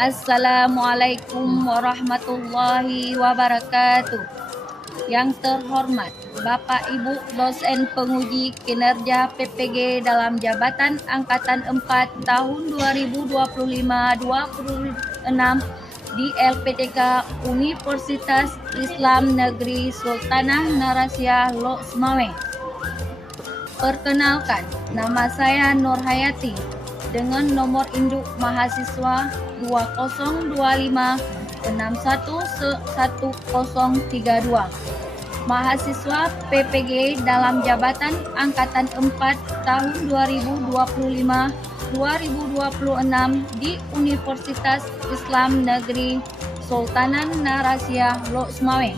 Assalamualaikum warahmatullahi wabarakatuh. Yang terhormat Bapak Ibu dosen penguji kinerja PPG dalam jabatan Angkatan 4 tahun 2025-26 di LPTK Universitas Islam Negeri Sultanah Narasia Lok Semawe. Perkenalkan, nama saya Nur Hayati dengan nomor induk mahasiswa 2025611032. Mahasiswa PPG dalam jabatan Angkatan 4 tahun 2025-2026 di Universitas Islam Negeri Sultanah Narasia Lok Semawe.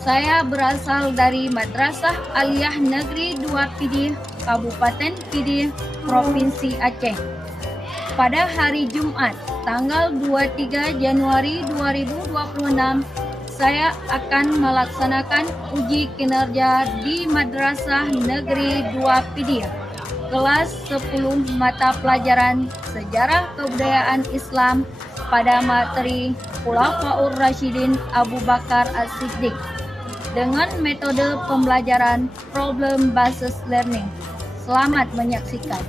Saya berasal dari Madrasah Aliyah Negeri 2 Pidih, Kabupaten Pidih, Provinsi Aceh. Pada hari Jumat, tanggal 23 Januari 2026, saya akan melaksanakan uji kinerja di Madrasah Negeri 2 Pidih, kelas 10 mata pelajaran Sejarah Kebudayaan Islam pada materi Khulafaur Rasyidin Abu Bakar As-Siddiq dengan metode pembelajaran problem based learning. Selamat menyaksikan.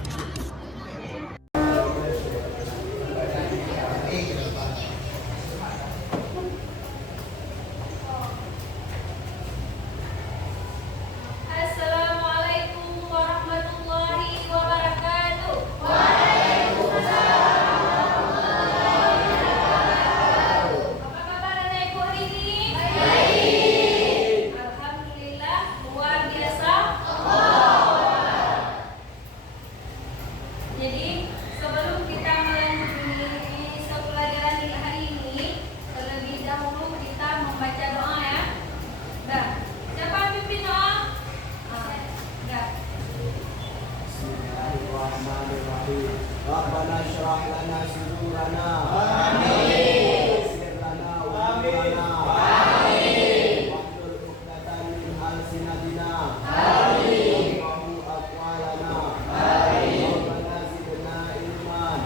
Assalamualaikum warahmatullahi wabarakatuh. Apa kabar anak ibu hari ini? Baik. Alhamdulillah, luar biasa. Jadi sebelum kita melanjutkan pelajaran di hari ini, terlebih dahulu kita membaca doa ya. Nah, siapa pimpin doa? Ya. Bismillahirrahmanirrahim. Rabbana syrah lana sudurana. Yassir lana umurana. Wahlul 'uqdatan min alsinatina. Yafqahu aqwalana. Rabbana zidna ilman.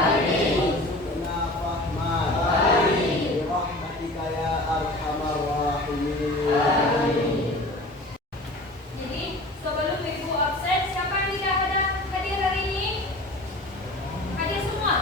Warzuqna fahman. Bi rahmatika ya arhamar rahimin. Jadi sebelum ibu absen, siapa yang tidak hadir hari ini? Hadir semua?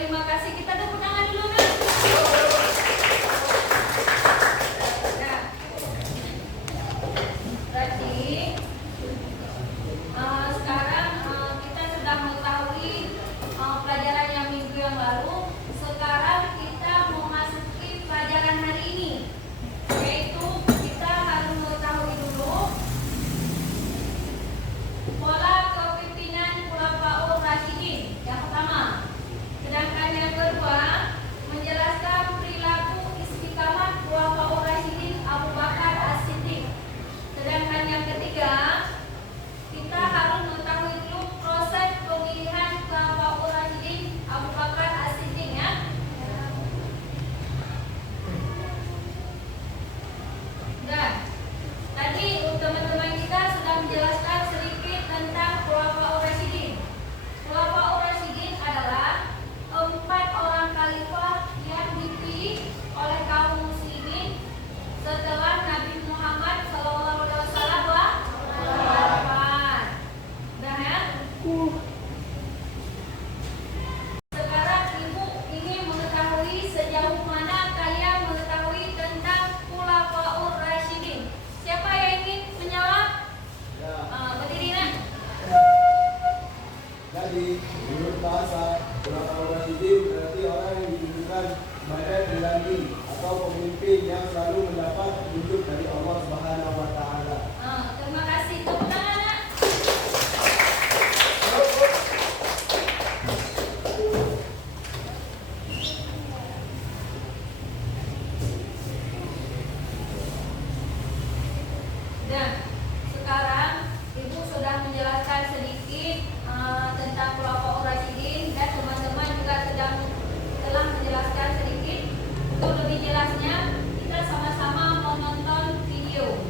terima kasih. Kita tepuk tangan dulu, Nak. Nah, berarti sekarang kita sudah mengetahui pelajaran yang minggu yang lalu. Sekarang kita memasuki pelajaran hari ini, yaitu kita harus mengetahui dulu pola kepemimpinan Khulafaur Rasyidin yang pertama. Sedangkan yang kedua menjelaskan perilaku istiqamah Khulafaur Rasyidin Abu Bakar As-Siddiq. Sedangkan yang ketiga kita harus mengetahui dulu proses pemilihan Khulafaur Rasyidin Abu Bakar As-Siddiq ya. Dan tadi teman-teman kita sudah menjelaskan sedikit tentang Khulafaur Rasyidin. Khulafaur Rasyidin adalah 4 orang khalifah yang dipilih oleh kaum muslimin setelah Nabi Muhammad SAW wafat. Udah ya? Sekarang ibu ingin mengetahui sejauh mana kalian mengetahui tentang Khulafaur Rasyidin. Siapa yang ingin menjawab? Ya. Berdiri, Nak. Jadi, menurut bahasa Khulafaur Rasyidin berarti orang yang ditunjukkan sebagai pengganti atau pemimpin yang selalu mendapat petunjuk dari Allah Subhanahu wa taala. Terima kasih. Tepuk tangan, Nak. Dan sekarang ibu sudah menjelaskan sedikit tentang Khulafaur Rasyidin dan teman-teman juga telah menjelaskan sedikit. Untuk lebih jelasnya kita sama-sama menonton video.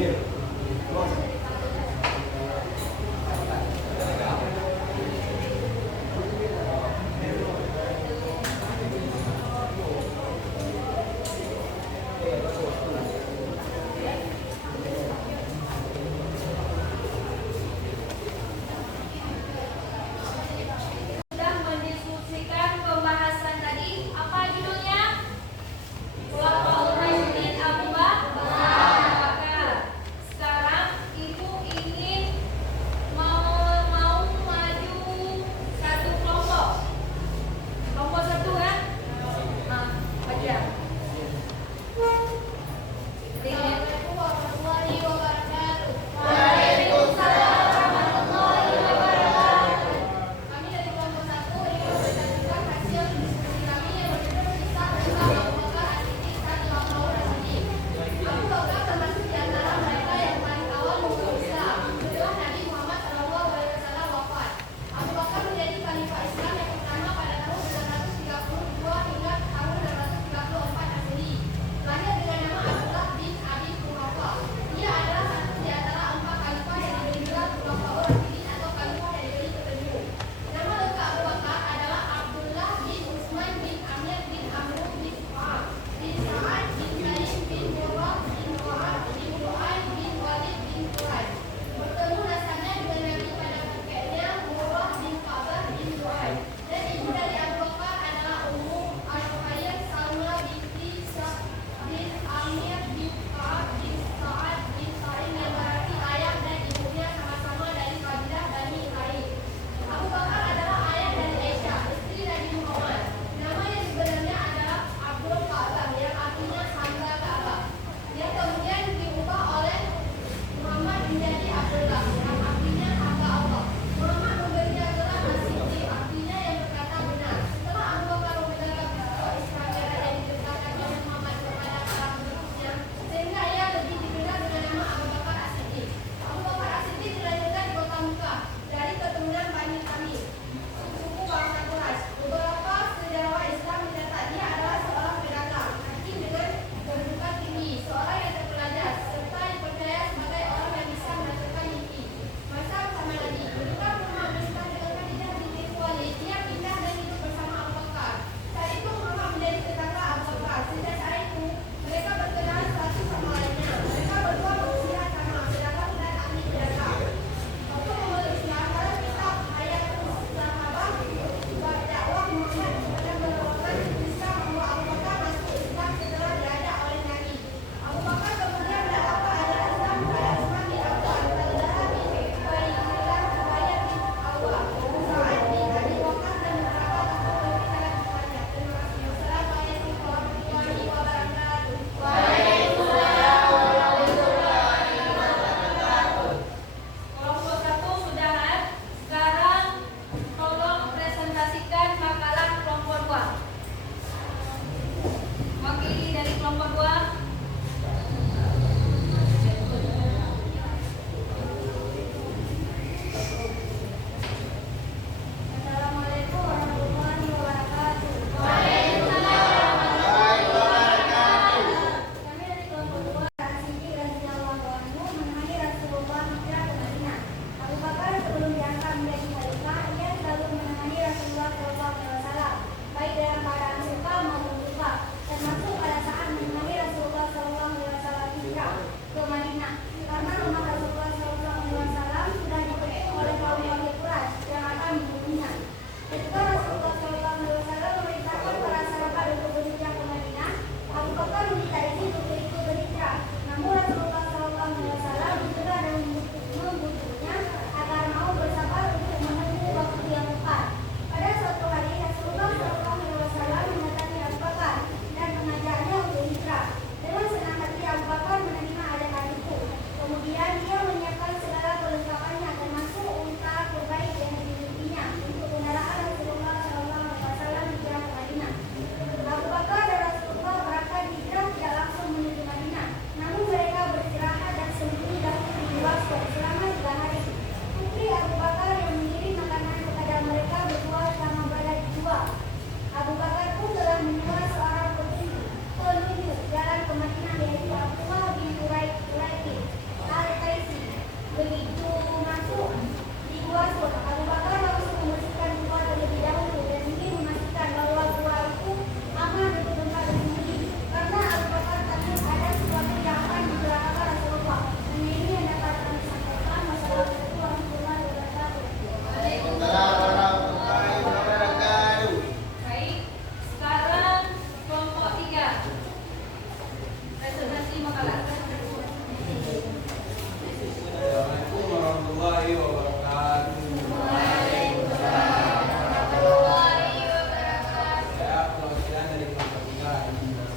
Amir. Bos. Sudah mendiskusikan pembahasan tadi, apa judulnya? Khulafaur Rasyidin Abu Bakar.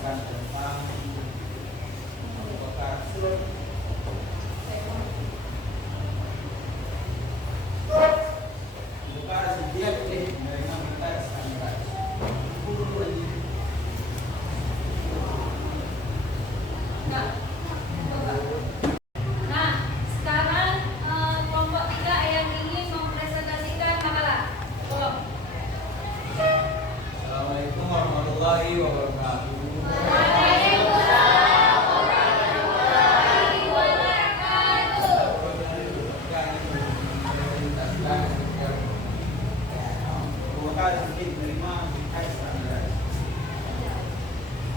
menceritakan tentang Abu Bakar. Bukan setiap menerima berita Islam. Nah, nah, sekarang kelompok 3 yang ingin mempresentasikan makalah. Tolong. Assalamualaikum warahmatullahi wabarakatuh.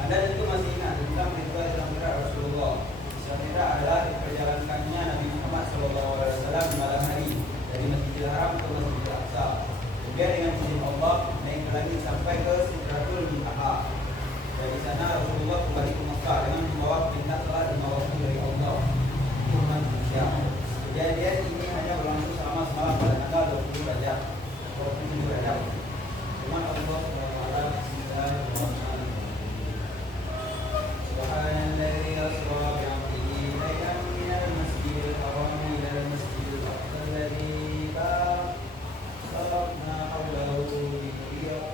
Anda tentu masih ingat tentang ritual Islam Mi'raj Rasulullah. Islam Mi'raj adalah diperjalankannya Nabi Muhammad SAW di malam hari dari Masjidil Haram ke Masjidil Aqsa. Kemudian dengan izin Allah naik ke langit sampai ke Sidratul Muntaha. Dari sana Rasulullah kembali ke Mekah dengan membawa perintah salat 5 waktu dari Allah untuk umat manusia. Kejadian ini hanya berlangsung selama semalam pada tanggal 27 Rajab. Firman Allah SWT, Bismillahirrahmanirrahim. Subhanalladzi asra bi'abdihi laylan minal masjidil haram ilal masjidil aqsa alladzi barakna hawlahu linuriyahu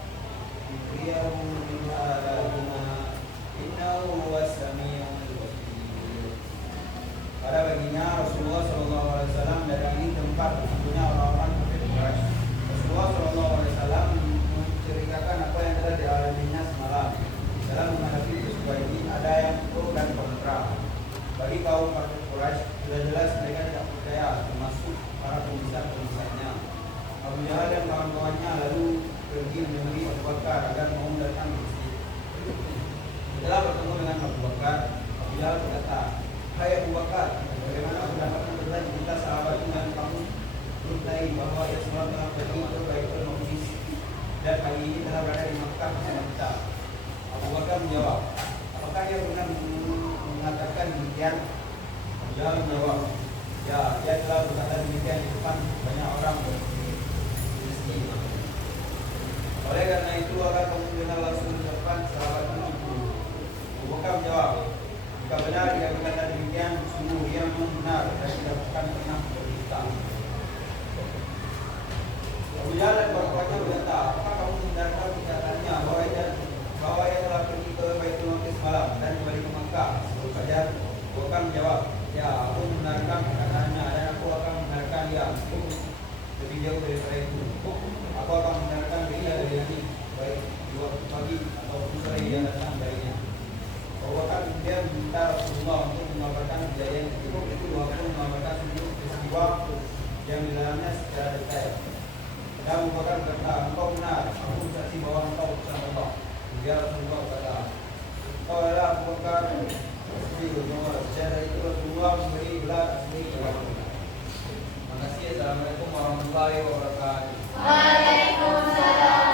min ayatina innahu huwas samiul basir. Pada baginya Rasulullah SAW mendatangi tempat bersembunyinya orang-orang kafir Quraisy. Rasulullah SAW menceritakan apa yang telah dialaminya semalam. Dalam menghadapi peristiwa ini ada yang pro dan kontra. Bagi kaum kafir Quraisy sudah jelas mereka tidak percaya, termasuk para pembesar-pembesarnya. Abu Jahal dan kawan-kawannya lalu pergi menemui Abu Bakar agar mau datang ke masjid. Setelah bertemu dengan Abu Bakar, Abu Jahal berkata, "Hai Abu Bakar, bagaimana pendapatmu tentang cerita sahabat dengan kamu beritahu bahwa ia semua telah pergi ke Baitul Maqdis dan pagi ini telah berada di Makkah bersama kita?" Abu Bakar menjawab, "Apakah dia pernah mengatakan demikian?" Abu Jahal menjawab, "Ya, dia telah berkata demikian di depan banyak orang di masjid. Oleh karena itu agar kamu dengar langsung ucapan sahabatmu itu." Abu Bakar menjawab, "Jika benar dia berkata demikian, sungguh dia memang benar dan tidak akan pernah berdusta." Abu Jahal dan kawan-kawannya berkata, "Apakah kamu mendengarkan perkataannya bahwa ia telah pergi ke Baitul Maqdis malam dan kembali ke Makkah sebelum fajar?" Abu Bakar menjawab, "Ya, aku mendengarkan perkataannya dan aku akan mendengarkan dia lebih jauh daripada itu. Aku akan mendengarkan dia dari langit, baik di waktu pagi ataupun sore dia datang darinya." Abu Bakar kemudian meminta Rasulullah untuk mengabarkan kejadian itu maupun mengabarkan seluruh peristiwa yang di dalamnya secara detail. Dan Abu Bakar berkata, "Engkau benar, aku bersaksi bahwa engkau utusan Allah." Kemudian Rasulullah berkata, "Engkau adalah Abu Bakar secara itu Rasulullah memberi gelar asli kepada kita." Terima kasih. Assalamualaikum warahmatullahi wabarakatuh. Waalaikumsalam.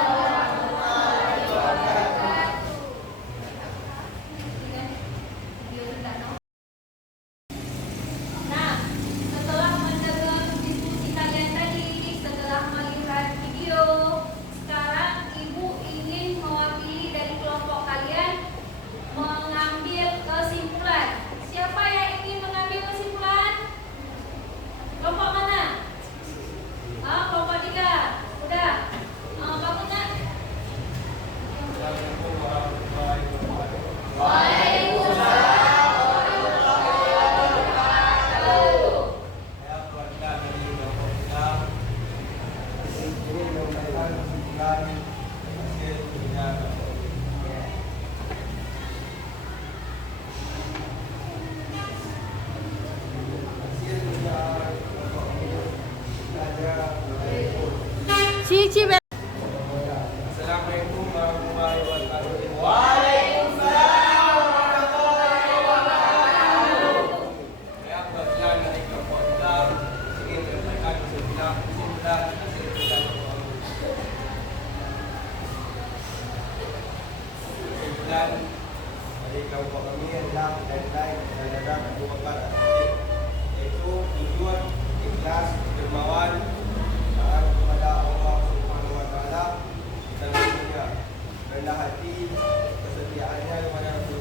Nah, setelah mendengar diskusi kalian tadi, setelah melihat video, sekarang Ibu ingin mewakili dari kelompok kalian mengambil kesimpulan. Siapa yang ingin mengambil kesimpulan? Kelompok mana? Kelompok 3. Udah. Bangunan. Assalamualaikum warahmatullahi wabarakatuh. Waalaikumsalam warahmatullahi wabarakatuh. Saya keluarga dari kelompok Islam. Ini merupakan kesimpulan hasil pembinaan kelompok ini. Hasil pembinaan kelompok ini adalah Assalamualaikum warahmatullahi wabarakatuh. Waalaikumsalam warahmatullahi wabarakatuh. Saya perwakilan dari kelompok Islam ingin menyampaikan kesimpulan hasil pembinaan kelompok ini. Kesimpulan dari kelompok kami adalah dan Abu Bakar As-Siddiq, yaitu tujuan, ikhlas, dermawan, taat kepada Allah Subhanahu wa taala dan mulia, rendah hati, kesetiaannya kepada Rasulullah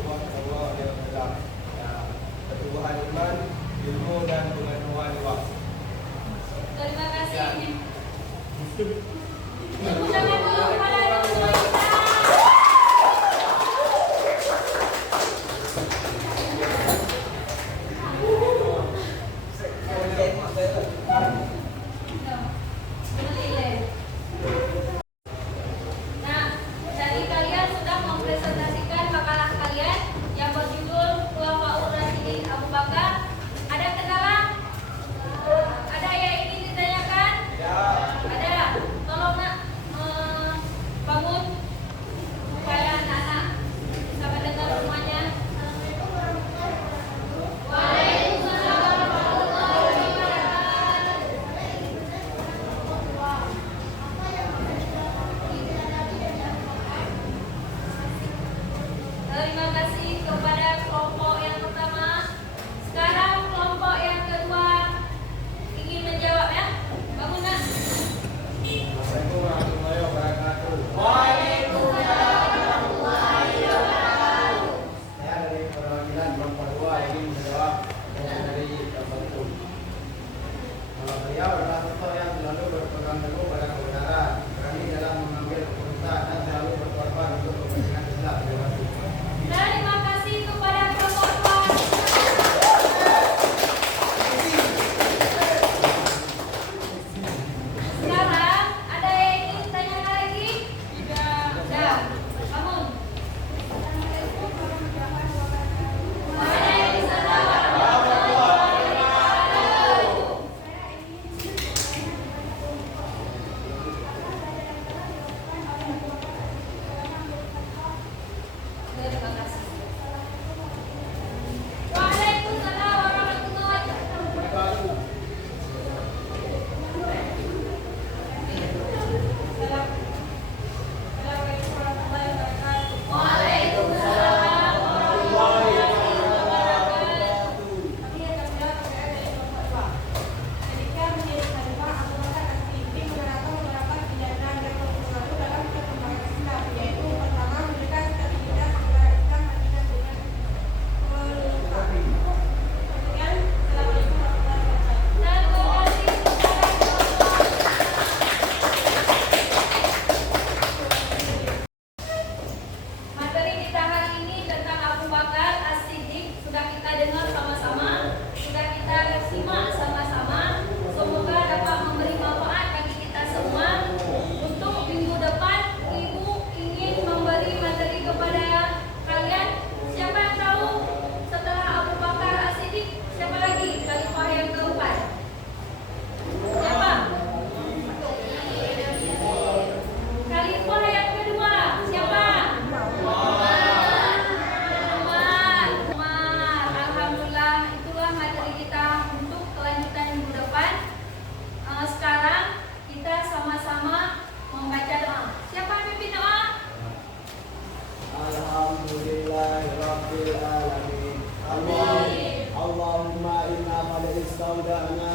kepada anak